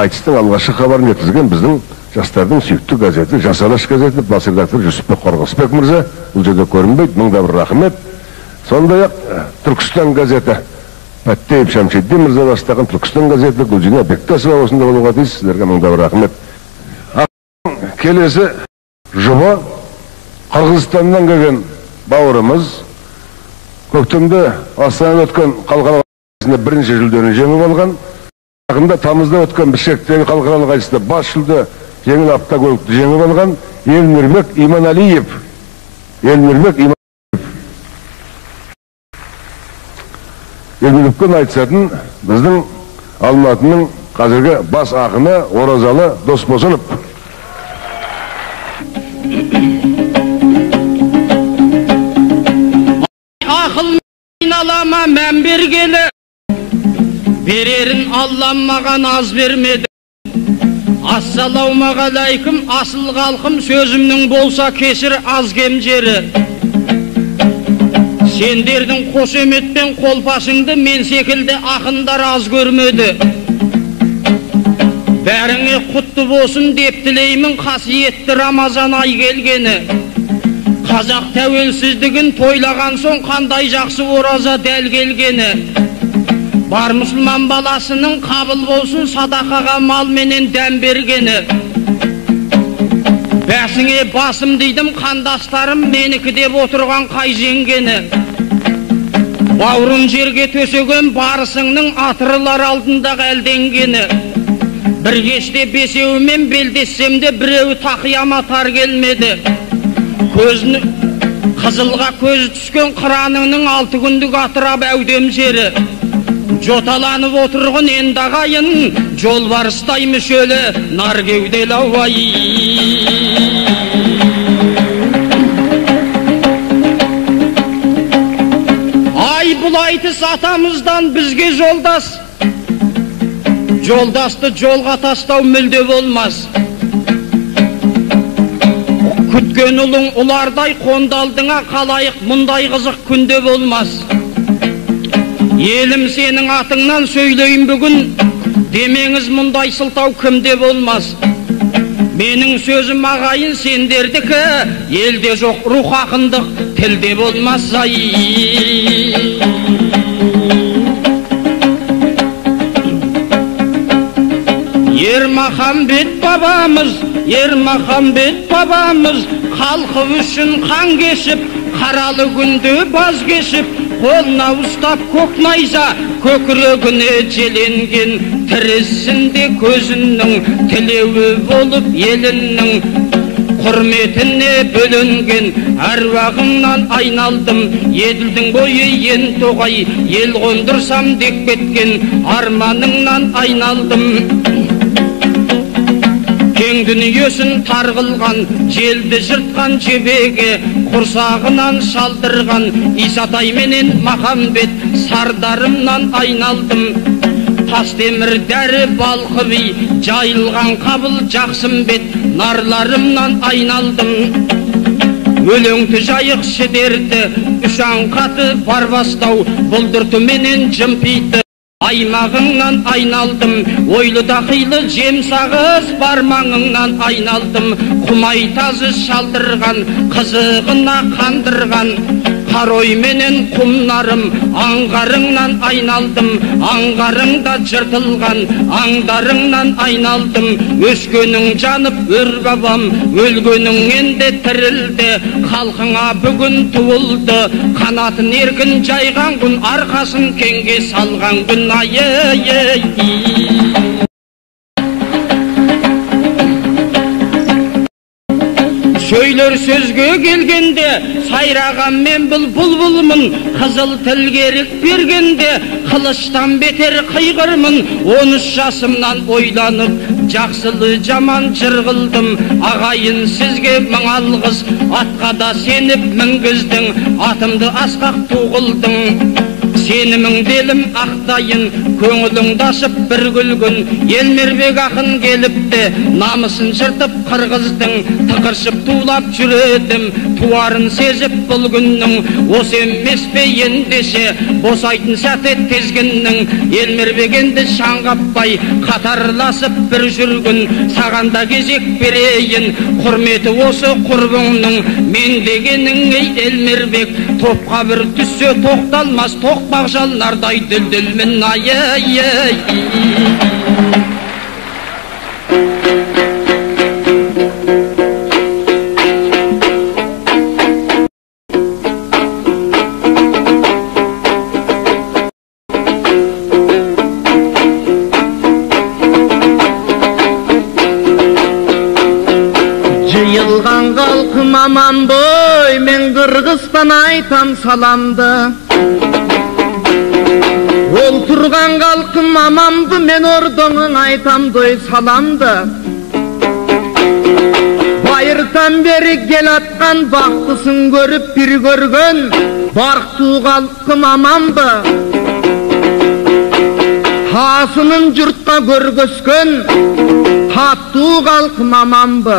айтыстың алғашқы хабарын жеткізген біздің жастардың сүйікті газеті Жас Алаш газеті бас редакторы Жүсіпбек Қорғасбек мырза. Бұл жерде көрінбейді, мыңда бір рахмет. Сондай-ақ Түркістан газеті Пәттеев Шамшиддин мырза бастаған Түркістан газеті Гүлжина Бектасова осында болуға тиіс. Сіздерге мыңда бір рахмет. Келесі жоба Қырғызстаннан келген бауырымыз көктемде Астанада өткен халықаралық айқасында бірінші жүлдені жеңіп алған. Жақында тамызда өткен Бішкектегі халықаралық айқаста бас жүлде жеңіл автокөлікті жеңіп алған Елмірбек Иманалиев. Елмірбектен айтысатын біздің Алматының қазіргі бас ақыны Оразалы Досбосынов. Ақыл айналама мән бергелі, берерін Аллам маған аз бермеді. Ассалаумағалайкум, асыл қалқым, сөзімнің болса кесір аз кем жері. Сендердің қошеметпен қолпашыңды мен секілді ақындар аз көрмеді. Бәріңе құтты болсын деп тілеймін, қасиетті Рамазан ай келгені. Қазақ тәуелсіздігін тойлаған соң қандай жақсы ораза дәл келгені. Бар мұсылман баласының қабыл болсын садақаға мал менен дәм бергені. Бәсіңе басым дейдім, қандастарым менікі деп отырған қай жеңгені. Бауырын жерге төсеген барысыңның атырылар алдындағы әлденгені. Бір кеште бесеуімен белдессемде біреуі тақияма тар келмеді. Қызылға көзі түскен қыраныңның 6 күндік атырап әудем жері. Жоталанып отырғын ендағайын, жол барыстай мүшелі нар кеудел ауай. Ай бұл айтыс атамыздан бізге жолдас. Жолдасты жолға тастау мүлде болмас. Күткен ұлың ұлардай қондалдыңа қалайық, мұндай қызық күнде болмас. Елім сенің атыңнан сөйлейін бүгін, демеңіз мұндай сылтау кімде болмас. Менің сөзім ағайын сендердікі, елде жоқ рух ақындық тілде болмас. Ермахамбет бабамыз халқы үшін қан кешіп, қаралы күнді баз кешіп, қолына ұстап көк найза көкірегіне желенген, тірісінде көзінің тілеуі болып елінің құрметіне бөленген. Әруағыңнан айналдым, еділдің бойы ен тоғай, ел қондырсам деп кеткен арманыңнан айналдым. Кең дүниесін тарғылған, желді жыртқан жебеге, құрсағынан шалдырған Исатай менен Махамбет сардарымнан айналдым. Тастемір дәрі балқыби, жайылған қабыл жақсымбет нарларымнан айналдым. Өлеңті жайық шедерді, үшан қаты барбастау, бұлдырты менен жымпиды. Аймағыңнан айналдым, ойлы дақилы жем сағыз бармаңыңнан айналдым. Құмай тазы шалдырған, қызығына қандырған, қарой менен құмнарым аңғарыңнан айналдым. Аңғарыңда жыртылған, аңдарыңнан айналдым. Өскенің жанып өр бабам, өлгенің енді тірілді. Халқыңа бүгін туылды, қанатын еркін жайған күн, арқасын кеңге салған күн. Сөйлер сөзге келгенде, сайраған мен бұлбұлмын, қызыл тілгерік бергенде, қылыштан бетер қиғырмын. 13 жасымнан ойланып, жақсылы жаман жырғылдым. Ағайын сізге мың алғыс, атқа да сеніп мінгіздің, атымды асқақ туғылдың. Seniming delim aqtayın, köңülüңді ашып bir gülgün. Elmirbek ақын келіпті, намысын жыртып қырғыздың, тықыршып тулап жүредім, туарын сезіп бұл күннің. Осы емес пе ендеше, босайтын сәті тезгіннің. Elmirbек енді шаңғаппай, қатарласып бір жүргін, сағанда кезек берейін, құрметі осы құрбыңның. Мен дегенің ей Elmirbek, топқа бір түссе тоқталмас, тоқпақ жалнардай дүлдүлмін ай. Жиылған қалқым аман бой, мен Қырғызстан айтам саламды. Ол тұрған қалқым аманды, мен ордоңың айтам дой саламды. Байыртан бері кел атқан, бақтысын көріп бір көрген, барқту қалқым аманды. Қасының жұртқа көргөскен, татту қалқым аманды.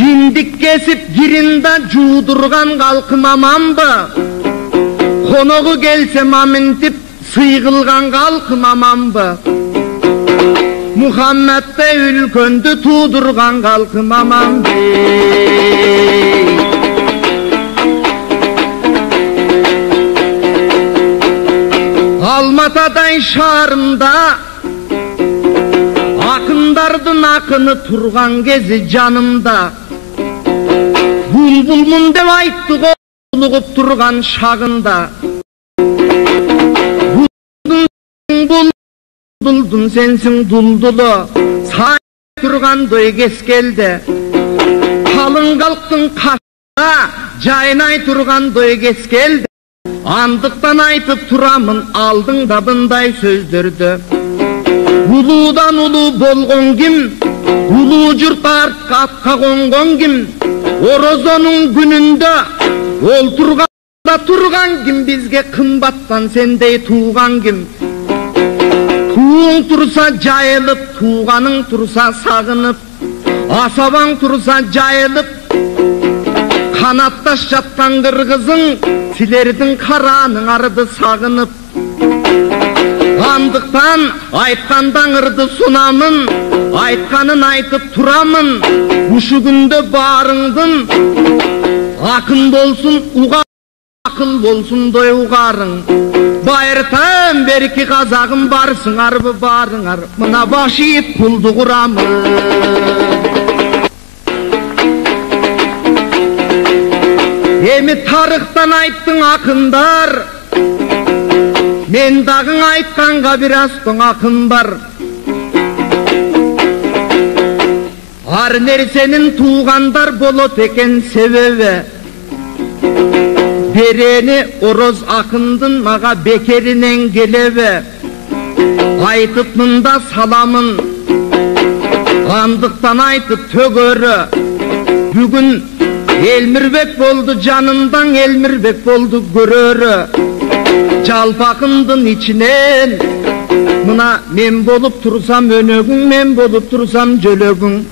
Индік кесіп гиринда жудырған қалқым аманды. Қонығы келсе мамынтіп сыйғылған қалқым аманбы. Мұхаммедті үлкөнді тудырған қалқым аманбы. Алматадай шарында ақындардың ақыны тұрған кезі жанымда. Бұлбұлмын деп айтты ғой ұлығып тұрған шағында. Бұлдың сенсің дұлдылы, сай тұрған дой кес келді. Қалың қалқтың қасында жайнай тұрған дой кес келді. Андықтан айтып тұрамын алдыңда бұндай сөздерді. Ұлудан ұлу болған кім, ұлу жұрт артқа атқа қонған кім, Орозоның күнінде ол тұрған кім, бізге қымбаттан сендей туған кім. Туың тұрса жайылып, туғаның тұрса сағынып, асабаң тұрса жайылып, қанатташ жатқан қырғызың, сілердің қараның арды сағынып. Андықтан айтқандан ырды сұнамын, айтқанын айтып тұрамын, ұшы күнді барыңдың, ақын болсын ұға, ақыл болсын дой ұғарың. Байыртам беркі қазағым барсың арбы барыңар, мұна башиып пұлды құрамын. Емі тарықтан айттың ақындар, мен дағың айтқанға бір астың ақын бар. Ар нәрсенің туғандар болот екен себебі. Берені ороз ақындың маға бекерінен келебі. Айтып мұнда саламын, андықтан айтып төгөрі. Бүгін Elmirbek boldu canımdan, Elmirbek boldu görörü. Жалпақындың içinen, mına men bolup tursam önögün, men bolup tursam jölögün.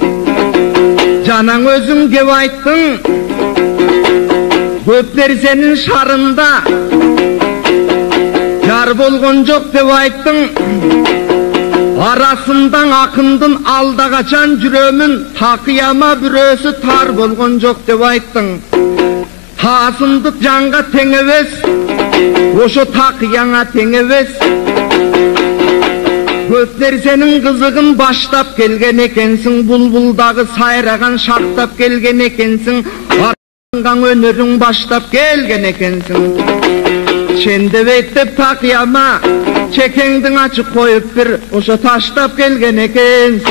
Canan özün kep ayttың, köpler senin şarında. Jar bolgon jok dep ayttың, arasından akındın alda kaçan jürömün, takıyama bürösü tar bolgon jok dep ayttың. Tasındık janga teң ebes, oşo takıyana teң ebes. Köpler senin kızığın baştap kelgen ekensin, bulbuldağı sayragan şaktap kelgen ekensin, arıngan önörün baştap kelgen ekensin. Şende beyttep takıyama, çekendin açık koyup bir, oşo taştap kelgen ekensin.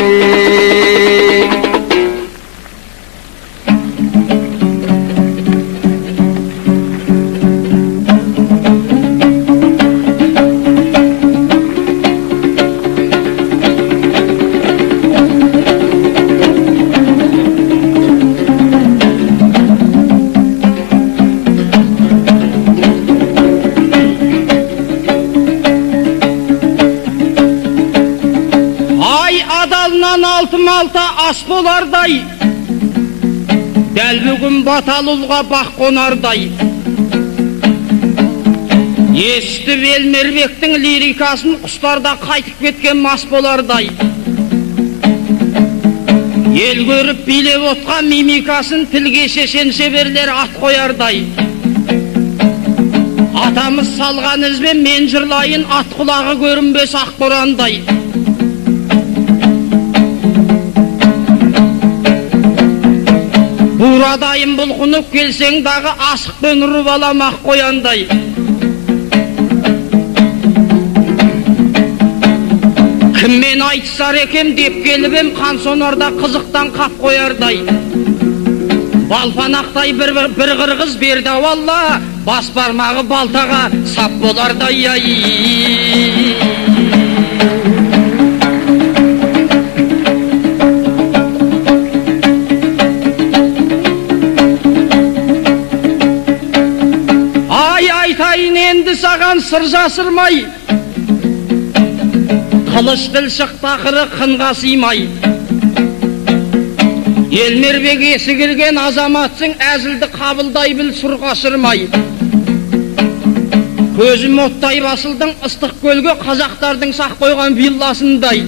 малта ас болардай, дәл бүгін баталулға бақ қонардай. Естіп Елмербектің лирикасын құстарда қайтып кеткен мас болардай. Ел көріп билеп отқан мимикасын тілге шешен шеберлер ат қоярдай. Атамыз салған ізбен мен жырлайын, ат құлағы көрінбес ақ борандай. Бурадайым бұлқынып келсең дағы асықпен ұрып алам ақ қояндай. Кіммен айтысар екем деп келіп ем, қансонарда қызықтан қап қоярдай. Балпанақтай бір қырғыз берді валла, бас бармағы балтаға сап болардай. Ай айтайын енді саған сыр жасырмай, қылыш тілшік тақыры қынға сыймай. Елмербек есі келген азаматсың, әзілді қабылдай біл сұр қашырмай. Көзім оттай басылдың ыстық көлге, қазақтардың сақ қойған вилласындай.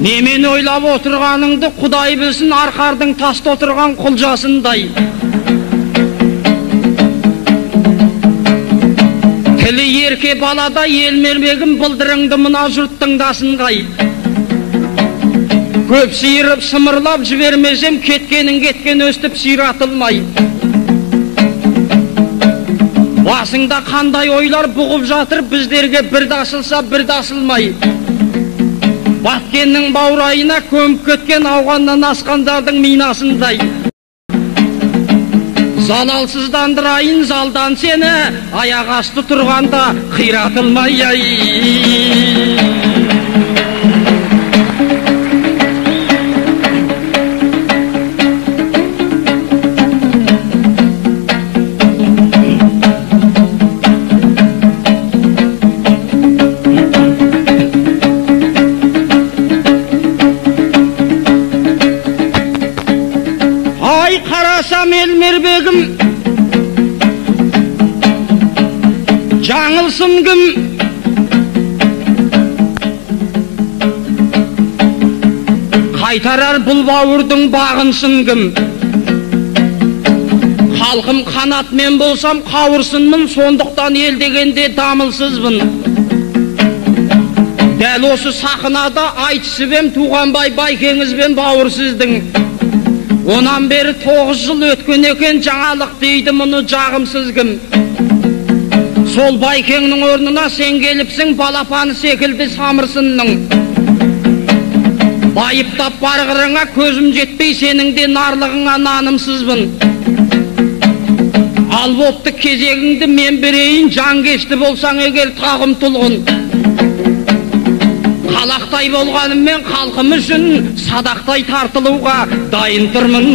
Немен ойлап отырғаныңды Құдай білсін, арқардың таста отырған құлжасындай. Тілі ерке балада Елмербегім, бұлдырыңды мына жұрттың дасынғай. Көп сиырып сымырлап жібермесем, кеткенің кеткен өстіп сиратылмай. Басыңда қандай ойлар бұғып жатыр, біздерге бірді асылса бірді асылмай. Баткеннің баурайына көміп кеткен ауғаннан асқандардың минасындай. Залалсыздандырайын залдан сені, аяқ асты тұрғанда қиратылмай. Қарасам Елмербегім, жаңылсын кім? Қайтарар бұл бауырдың бағынсын кім? Халқым қанат мен болсам қауырсынмын, сондықтан ел дегенде дамылсызбын. Дәл осы сақынада айтысып ем, Туғанбай Байкеңізбен бауырсыздың. Онан бері 9 жыл өткен екен, жаңалық дейді мұны жағымсыз кім? Сол Байкеңнің орнына сен келіпсің, балапаны секілді самырсынның. Байыптап барғырыңа көзім жетпей, сенің де нарлығыңа нанымсызбын. Ал бопты кезегіңді мен берейін, жан кешті болсаң егер тағым тұлғын. Қалақтай болғаныммен халқым үшін садақтай тартылуға дайын тұрмын.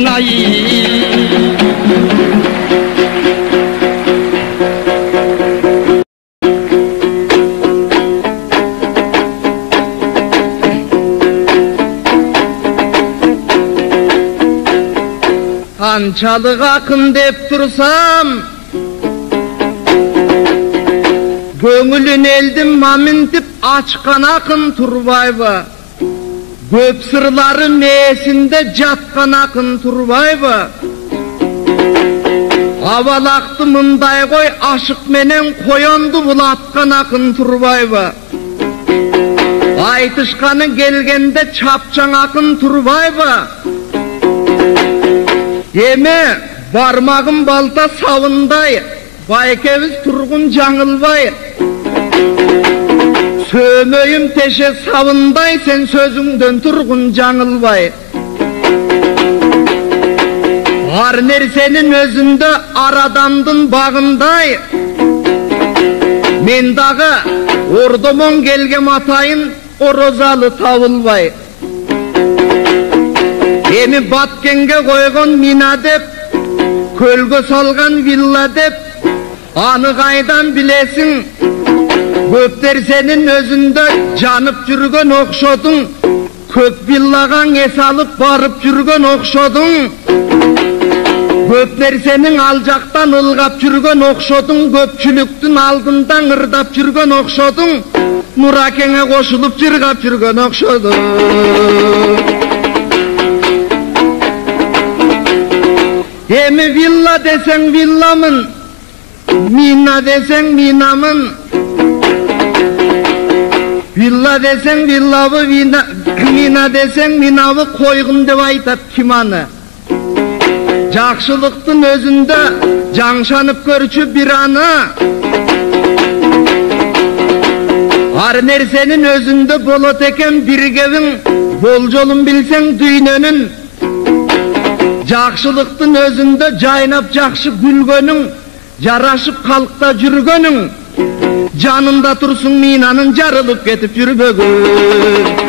Қаншалық ақын деп тұрсам, көңілін елдім мамынтіп ашқан ақын Турбаева. Көп сырлары месінде жатқан ақын Турбаева. Авалақты мұндай қой, ашық менен қоянды бұлатқан ақын Турбаева. Айтышқаны келгенде чапчаң ақын Турбаева. Еме бармағым балта сауындай, Байкеміз тұрғын жаңылбай. Сөмейім теше сауындай, сен сөзіңден тұрғын жаңылбай. Ар нәрсенің өзінде арадамдың бағындай. Мен дағы ордымон келгем атайын, орозалы табылбай. Еми Баткенге қойған мина деп, Kölge salgan villa dep anı kaydan bilesin. Köpter senin özünde canıp жүрген okşodun. Köp villagan es alıp barıp жүрген okşodun. Köpler senin aljaktan ılgap жүрген okşodun. Köpçülüktün aldından ırdap жүрген okşodun. Nurakene koşulup çırgap жүрген okşodun. Emi villa desen villamın, mina desen minamın. Villa desen villavı, mina desen minavı koygun dep aytat kim anı. Jakşılıktın özünde жаңшанып көрчү bir anı. Har nersenin özünde bolot eken bir gebin, boljolun bilsen düynönün. Jakşılıktın özünde jaynap jakşı gülgönün, jaraşıp kalkta жүрgönün. Canında tursun minanın jarılıp ketip жүрбөгөн.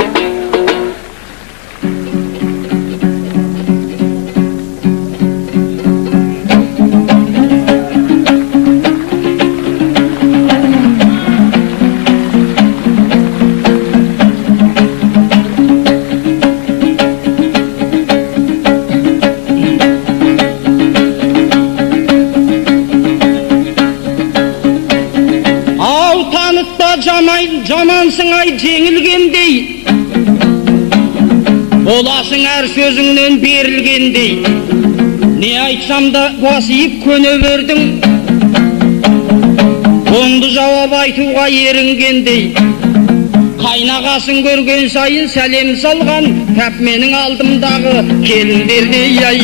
Jamansың ай жеңілгендей, боласың әр сөзіңнен берілгендей. Не айтсам да басиып көне бердің, оңды жауап айтуға ерінгендей. Қайнағасын көрген сайын сәлем салған, тәп менің алдымдағы келіндердей ай.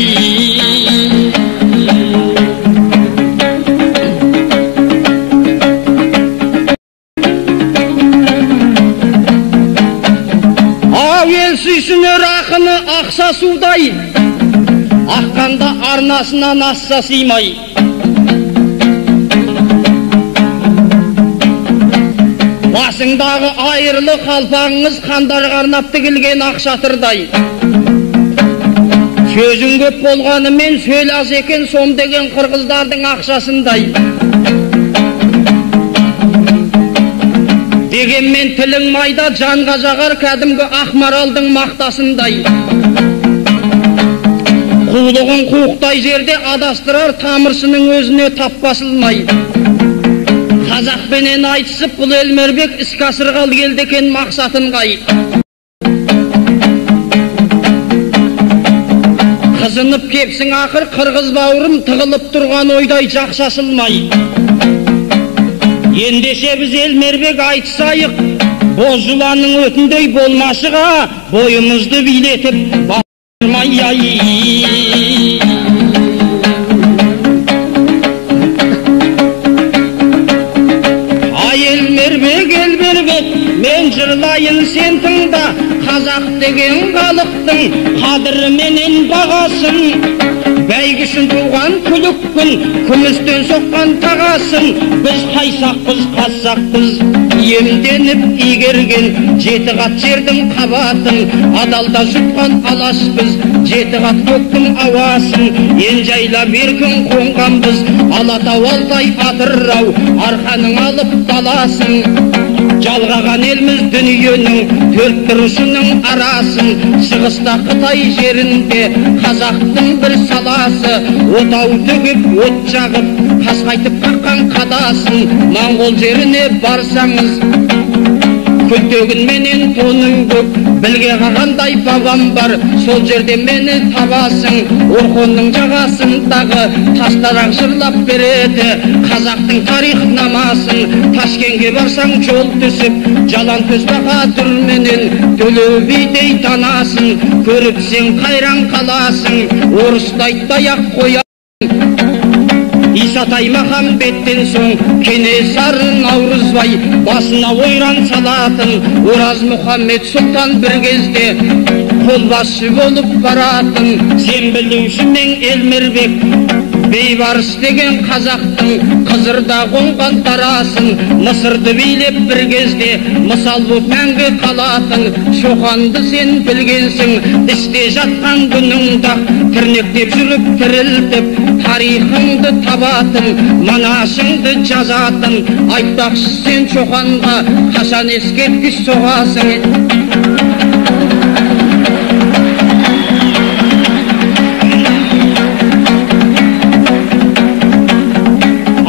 Сүйсінер ақыны ақса судай, аққанда арнасынан асса сыймай. Басыңдағы айырлы қалпағыңыз қандарға арнап тігілген ақ шатырдай. Сөзің көп болғанымен сөйл аз екен сом деген қырғыздардың ақшасындай. Дегенмен тілің майда жанға жағар кәдімгі ақмаралдың мақтасындай. Қулығын қуықтай жерде адастырар тамыршының өзіне тап басылмай. Қазақпенен айтысып бұл Элмербек іске асырғалы келді екен мақсатын қай. Қызынып кепсің ақыр қырғыз бауырым тығылып тұрған ойдай жақшасылмай. Ендеше біз Элмербек айтысайық, боз жыланның өтіндей болмашыға бойымызды билетіп басырмай ай. Ай Элмербек, Элмербек, мен жырлайын сен тыңда, қазақ деген халықтың қадірі менен бағасын. Бәйгісін туған күлікпін, күмістен соққан тағасын. Біз қайсақпыз, қассақпыз, емденіп игерген жеті қат жердің қабатын. Адалда жұтқан аласпыз, жеті қат көктің ауасын. Ен жайла беркін қонғанбыз, Алатау Алтай Атырау, арқаның алып даласын. Жалғаған елміз дүниенің төрт тұрышының арасын. Шығыста Қытай жерінде қазақтың бір саласы. Отау төгіп, от жағып, қасқайтып қаққан қадасын. Моңғол жеріне барсаңыз, күлтегін менен тоның көк, білге қағандай бабам бар, сол жерде мені табасың. Орхонның жағасындағы тастарақ жырлап береді қазақтың тарих намасын. Ташкенге барсаң жол түсіп, жалан төс баһадүрменен Төле бидей танасын. Көріп сен қайран қаласың, орысты айтпай-ақ қоясың. Исатай Махамбеттен соң Кенесары Наурызбай, басына ойран салатын Ораз Мұхаммед Сұлтан бір кезде қолбасшы болып баратын. Сен білуші мен Элмербек, Бейбарыс деген қазақтың қызырда қонған тарасын, Мысырды билеп бір кезде мысал боп мәңгі қалатын. Шоқанды сен білгенсің, істе жатқан күніңді тірнектеп жүріп тірілтіп, тарихыңды табатын, манашыңды жазатын. Айтпақшы сен Шоқанға қашан ескерткіш соғасың?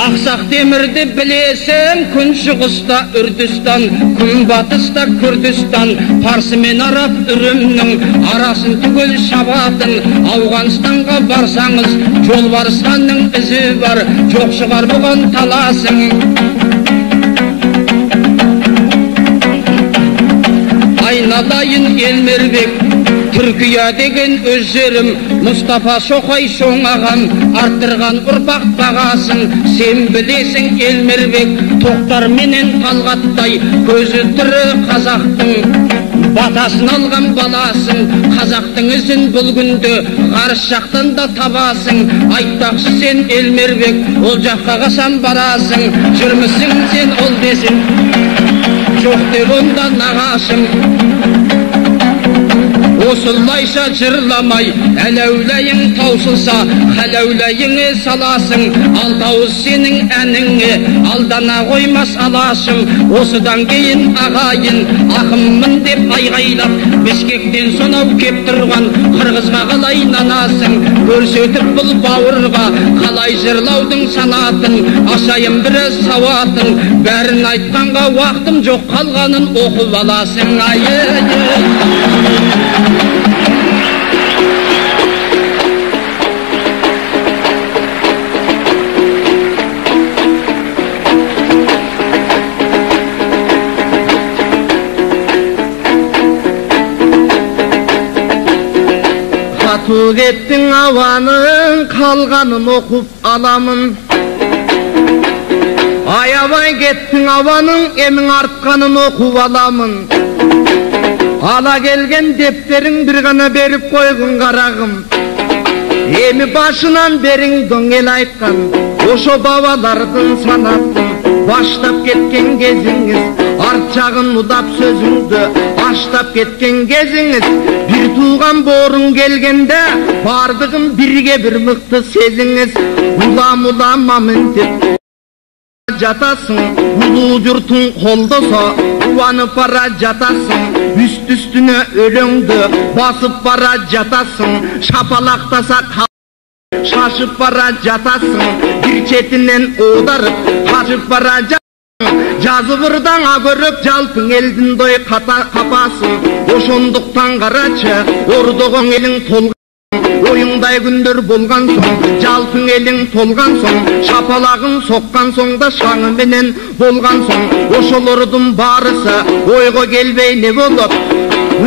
Ақсақ темірді білесің, күн шығыста Үрдістан, күн батыста Күрдістан, Парсы мен Араб үрімнің арасын түгел шабатын. Ауғанстанға барсаңыз, жолбарыс ханның ізі бар, жоқ шығар бұған таласың. Айналайын Елмербек, Түркия деген өз жерім, Мұстафа Шоқай шоңаған, арттырған ұрпақ бағасын. Сен білесің Елмербек, Тоқтар менен Талғаттай, көзі тірі қазақтың батасын алған баласың. Қазақтың ізін бұл күнді ғарыш жақтан да табасың. Айтпақшы сен Елмербек, ол жаққа қашан барасың? Жүрмісің сен ол десін, жоқ деп онда нағашым. Осылайша жырламай, әләуләйің таусылса, хәләуләйіңе саласың. Алтауыз сенің әніңе алдана қоймас алашым. Осыдан кейін ағайын, ақыммын деп айғайлап, Бішкектен сонау кеп тұрған қырғызға қалай нанасың? Көрсетіп бұл бауырға қалай жырлаудың санатын, ашайын біраз сауатын. Бәрін айтқанға уақытым жоқ, қалғанын оқып аласың. Қату кеттің ауаның, қалғанын оқып аламын. Аябай кеттің ауаның, емің артқанын оқып аламын. Ала келген дептерің бір ғана беріп қойғын қарағым. Емі башынан берің дөңел айтқан, ошо бабалардың санаттың. Баштап кеткен кезіңіз, арт жағын ұдап сөзіңді аштап кеткен кезіңіз. Bir туған борын келгенде, бардығын бірге бір мықты сезіңіз. Улам-улама мінтеп жатасың, ұлы жұртың қолдаса, қуанып бара жатасың. Үст-үстіне өлеңді басып бара жатасың. Шапалақтаса шашып бара жатасың. Bir четінен одарып қашып бара жатасың. Жазыбырдаңа көріп жалпың елдің дой қапасың. Ошондықтан қарачы, ордығың елің толған. Ойыңдай күндер болған соң, жалпың елің толған соң, шапалағын соққан соң да шаңы менен болған соң. Ошолордың барысы ойға келбей не болып?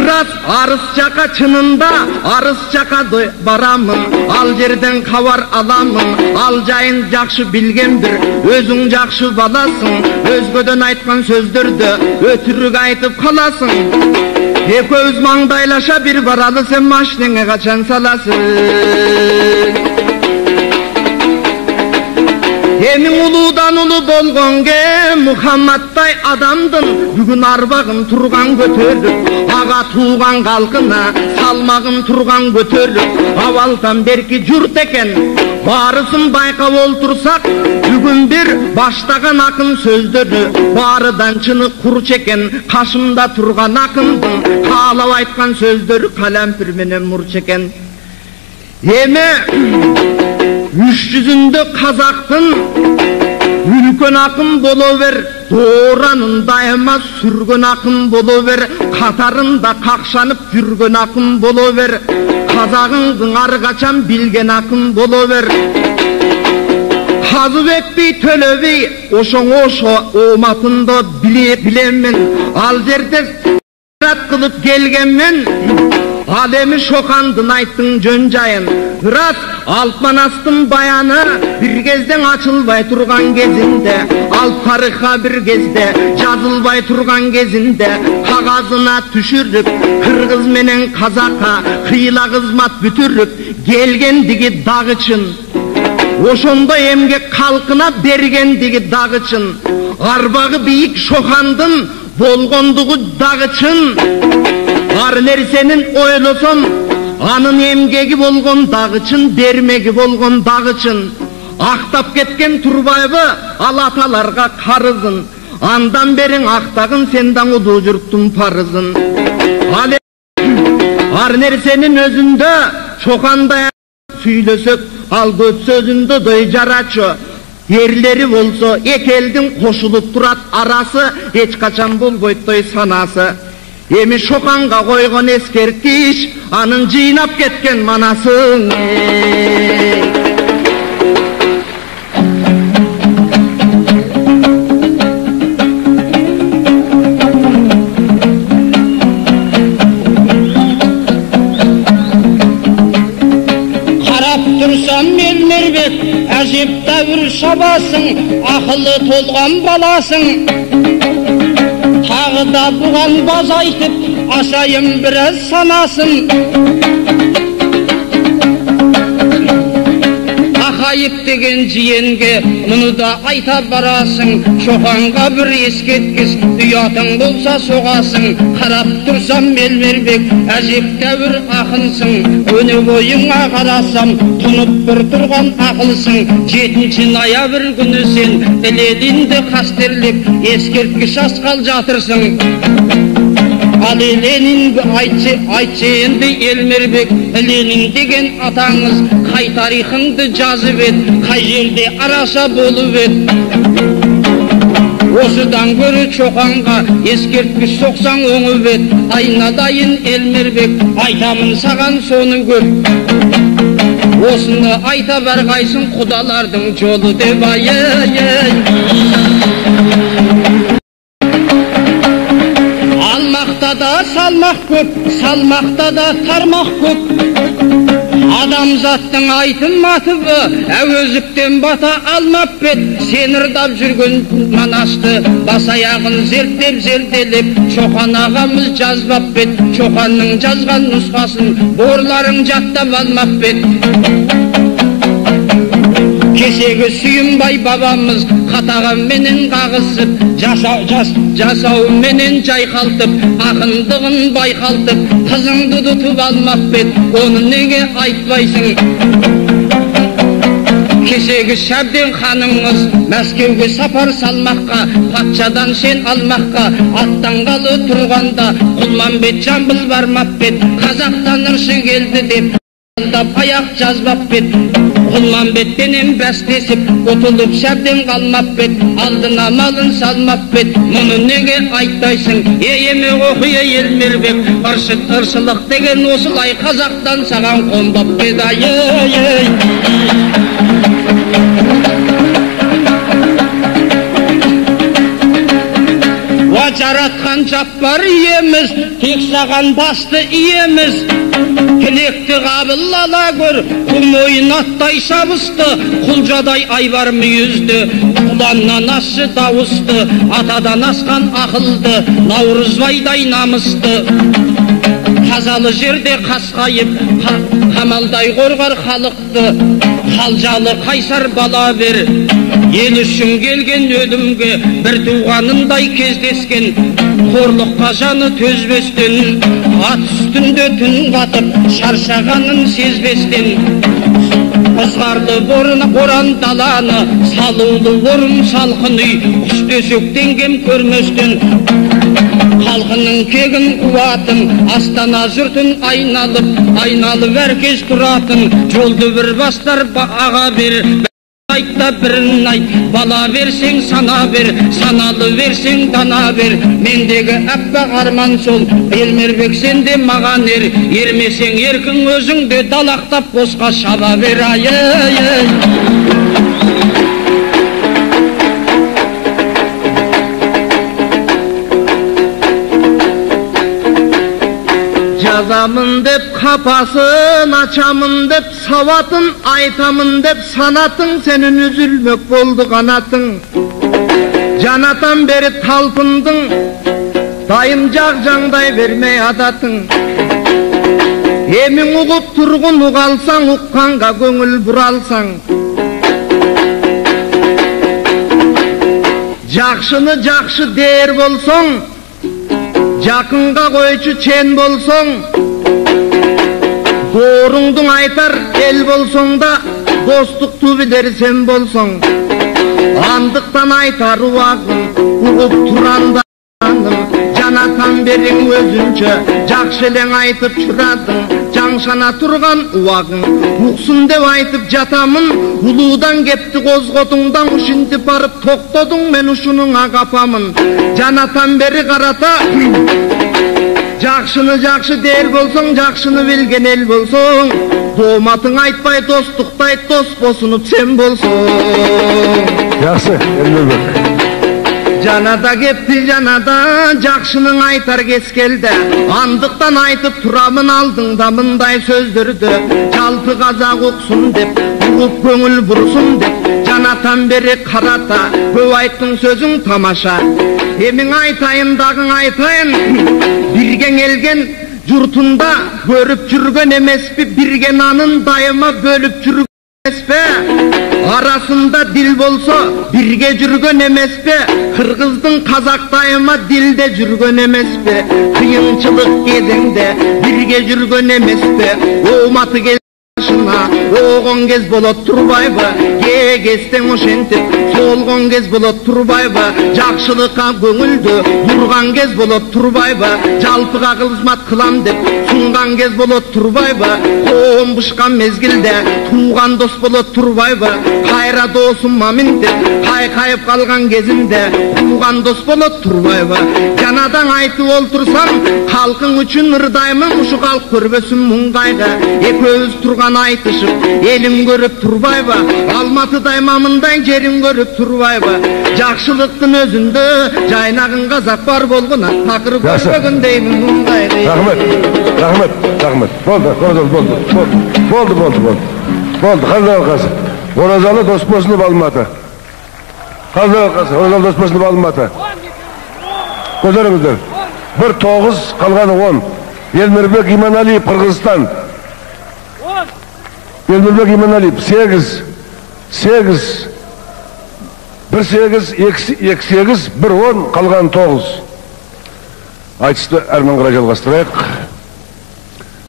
Рас арыс жақа чынында, арыс жақа барамын. Ал жерден хабар аламын, ал жайын жақшы білген бір, өзің жақшы баласың. Өзгөден айтқан сөздерді өтірік айтып қаласың. Екеуіз маңдайлаша бір баралы, сен машинеңе қашан саласың? Емің ұлудан ұлы болғанге, Мұхаммадтай адамдың бүгін арбағын тұрған көтеріп, аға туған қалқына салмағын тұрған көтеріп, авалдан берки жұрт екен, барысын байқа олтырсақ, бүгін бір баштаған ақын сөздері, барыдан чыны құрч екен, қашымда тұрған ақындың қалау айтқан сөздері қалампір менен мұрч екен. Емі 300-ді қазақтың үлкен ақын болу бер, доранын дайыма сүрген ақын болу бер, қатарында қақшанып жүрген ақын болу бер, қазағыңдың арғачан білген ақын болу бер. Қазыбек би Төлөби ошоң ошо оматында билемен, ал жерде рат қылып келгенмен, ал эми Шоқандын айттың жөн жайын. Рас Алтманастың баяны бір кезден açılбай тұрған кезінде, ал тарихқа бір кезде жазылбай тұрған кезінде, қағазына түшіріп, қырғыз менен қазаққа қиыла қызмат бүтіріп, келгендігі дағычын. ошондой эмгек калкына бергендиги дагы чын, арбагы бийик шохандын болгондугу дагы чын. Ар нерсенин ойлосом, анын эмгеги болгон дагы чын, бермеги болгон дагы чын. Актап кеткен Турбаевы ал аталарга карызын, андан бериң актагын сен даңудуу журттун парызын. Ар нерсенин өзүндө чокандай сүйлөсөк, ал көт сөзүндө дой жарачу. Ерлери болсо эки элдин кошулуп турат арасы, эч качан болбойт той санасы. Эми шоканга койгон эскерткич, анын жыйнап кеткен манасың. Әжеп дәуір шабасың, ақылы толған баласың. Тағы да бұған баз айтып, ашайым біраз санасын. Ақайып деген жиенге мұны да айта барасың. Шоқанға бір ескеткіз, ұятың болса соғасың. Қарап тұрсам Елмербек, әжеп дәуір ақынсың. Өне бойыңа қарасам, тұнып бір тұрған ақылсың. 7 ноябрь күні сен Ленинді қастерлеп, ескерткіш асқал жатырсың. Ал Ленинді айтшы енді Елмербек, Ленин деген атаңыз қай тарихыңды жазып ет, қай жерде араша болып ет. Осыдан көрі Чоқанға ескерткіш соқсаң оңып ет. Айнадайын Елмербек, айтамын саған соны көр. Осыны айта барғайсың құдалардың жолы деп Алмақта да салмақ көп, салмақта да тармақ көп. Адамзаттың айтын матыбы, әуезіктен бата алмап бет. Сен ырдап жүрген манасты, бас аяғын зерттеп зерделеп, Чоқан ағамыз жазбап бет. Чоқанның жазған нұсқасын борларың жаттап алмап бет. Кешегі Сүйінбай бабамыз қатаған менен қағысып, жасау менен жайқалтып, ақындығын байқалтып, қызыңды тұтып алмап бет, оны неге айтпайсың? Кешегі Шәбден ханымыз Мәскеуге сапар салмаққа, патшадан сен алмаққа, аттанғалы тұрғанда, Құлманбет Жамбыл бармап бет, қазақтан ыршы келді деп, аяқ жазбап бет. Құлманбетпенен бәстесіп, ұтылып Шәбден қалмап бет, алдына малын салмап бет, мұны неге айтпайсың? Еме оқия Елмербек, ыршылық деген осылай қазақтан саған қонбап бет. Жаратқан жаппар иеміз, тек саған басты иеміз. Тілекті қабыл ала көр, құм ойын аттай шабысты, құлжадай айбар мүйізді, құланнан асшы дауысты, атадан асқан ақылды, Наурызбайдай намысты. Қазалы жерде қасқайып, қамалдай қорғар халықты, қалжалы қайсар бала бер. Ел үшін келген өдімге бір туғанындай кездескен, қорлыққа жаны төзбестен, ат үстінде түн қатып, шаршағанын сезбестен. Ызғарлы боран даланы, салулы орын салқын үй, құс төсектен кем көрместен. Халқының кегін қуатын, Астана жұртын айналып әркез тұратын, жолды бір бастар аға бер. Айтта бірін айт, бала берсең сана бер, саналы берсең дана бер. Мендегі әппақ арман сол, Елмербек сенде маған ермесең еркің өзіңде далақтап босқа шаба бер. Жазамын деп қапасын, açамын деп сауатын, айтамын деп санатың, сенің үзілмек болды қанатың. Жанатан бері талпындың, дайым жақ-жаңдай бермей адатың. Емің ұғып тұрғын ұғалсаң, ұққанға көңіл бұралсаң. Жақшыны жақшы дер болсоң, жақынға қойчу чен болсоң, doğruңдың айтар ел болсоң да, достықты білер сен болсоң. Андықтан айтар уағым, ұғып тұранданым, жанатан берің өзінчі, жақшылың айтып чырадың, жаңшана тұрған уағың. Ұқсын деп айтып жатамын, ұлудан кепті қозғотыңдан ұшынтып барып тоқтодың, мен ұшының ағапамын. Жанатан бері қарата, жақшыны жақшы дер болсоң, жақшыны білген ел болсоң, доматың айтпай достықтай дос босынып сен болсоң. Жақсы, Елмірбек. Жанада кепті жанада, жақшының айтар кез келді. Андықтан айтып тұрамын алдыңда мындай сөздерді. Жалпы қазақ оқсын деп, ұғып көңіл бұрсын деп, жанатан бері қарата, көп айттың сөзің тамаша. Емің айтайындағың айтайын, бірген елген жұртында көріп жүрген емеспі, бірген анын дайыма бөліп жүрген емеспі. Арасында дил болса, бірге жүрген емеспі, қырғыздың қазақ дайыма дилде жүрген емеспі. Қиыншылық кезеңде бірге жүрген емеспі, оғматы келшіна, оғын кез болот тұрбайбы, кестен ошентіп, солғын кез болот тұрбайбы, жақшылыққа көңілді, бұрған кез болот тұрбайбы, жалпыға қылызмат қылам деп, сұнған кез болот тұрбайбы, қоғын бұшқан мезгілде, туған дос болот тұрбайбы, қайра досым мамин деп, қайып қалған кезімде, туған дос болот тұрбайбы. Жанадан айтып олтырсам, халқың үшін ырдаймын, ұшы қалқ көрбесім мұңғайға, екеуіз тұрған айтышып, елін көріп тұрбайбы, Алматыдай мамындай жерін көріп тұрбайбы. Жақшылықтың өзінде жайнағын қазақ бар болғына, тақыр көрбегін деймін мұңғайға. Рахмет. Болды. Қалды алқасы. Оразалы дос босынып Алматы. Оразалы дос босынып Алматы. Көтеріңіздер. 1-9, қалғаны 10. Елмірбек Иманалиев, Қырғызстан. Елмірбек Иманалиев, 8. 1-8, 2-8, 1-10, қалған 9. Айтысты әрмен қарай жалғастырайық.